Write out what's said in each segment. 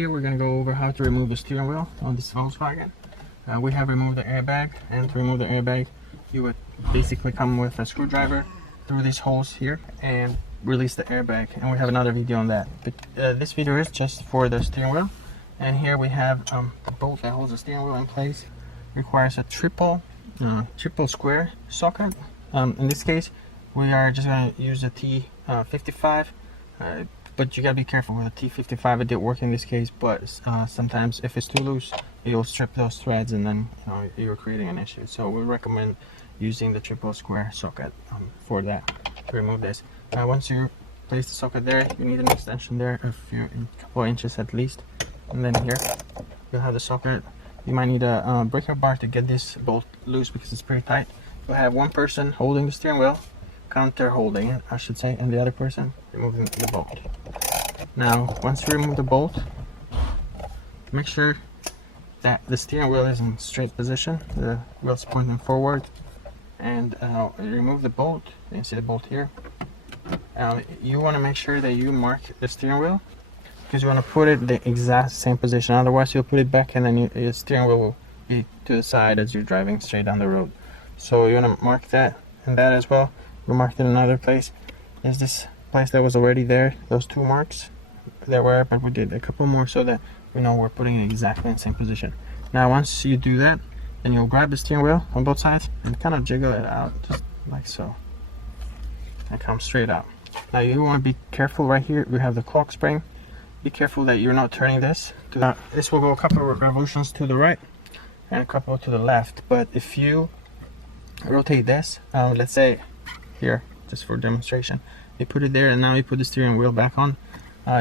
here we're going to go over how to remove the steering wheel on this Volkswagen. We have removed the airbag, and to remove the airbag you would basically come with a screwdriver through these holes here and release the airbag, and we have another video on that, but this video is just for the steering wheel. And here we have the bolt that holds the steering wheel in place. Requires a triple square socket. In this case we are just going to use a T55, but you gotta be careful with a T55. It did work in this case, but sometimes if it's too loose it'll strip those threads and then you're creating an issue. So we recommend using the triple square socket for that, to remove this. Once you place the socket there, you need an extension there a couple of inches at least, and then here you'll have the socket. You might need a breaker bar to get this bolt loose because it's pretty tight. You'll have one person holding the steering wheel, counter holding it I should say, and the other person removing the bolt. Now once you remove the bolt, make sure that the steering wheel is in straight position, the wheel's pointing forward, and remove the bolt. You can see the bolt here. You want to make sure that you mark the steering wheel, because you want to put it the exact same position, otherwise you'll put it back and then your steering wheel will be to the side as you're driving straight down the road. So you want to mark that and that as well. We marked it in another place. There's this place that was already there, those two marks there were, but we did a couple more so that we know we're putting it exactly in the same position. Now once you do that, then you'll grab the steering wheel on both sides and kind of jiggle it out just like so, and come straight out. Now you want to be careful right here. We have the clock spring. Be careful that you're not turning this. This will go a couple of revolutions to the right and a couple to the left, but if you rotate this, let's say here, just for demonstration, you put it there and now you put the steering wheel back on,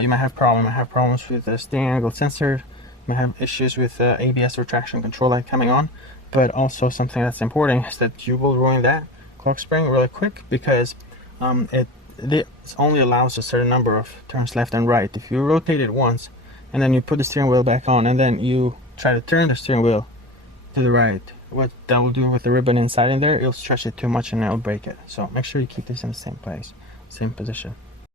you might have problems with the steering angle sensor. You might have issues with ABS or traction control light coming on. But also something that's important is that you will ruin that clock spring really quick, because it only allows a certain number of turns left and right. If you rotate it once and then you put the steering wheel back on and then you try to turn the steering wheel to the right, what that will do with the ribbon inside in there, it'll stretch it too much and it'll break it. So make sure you keep this in the same place, same position.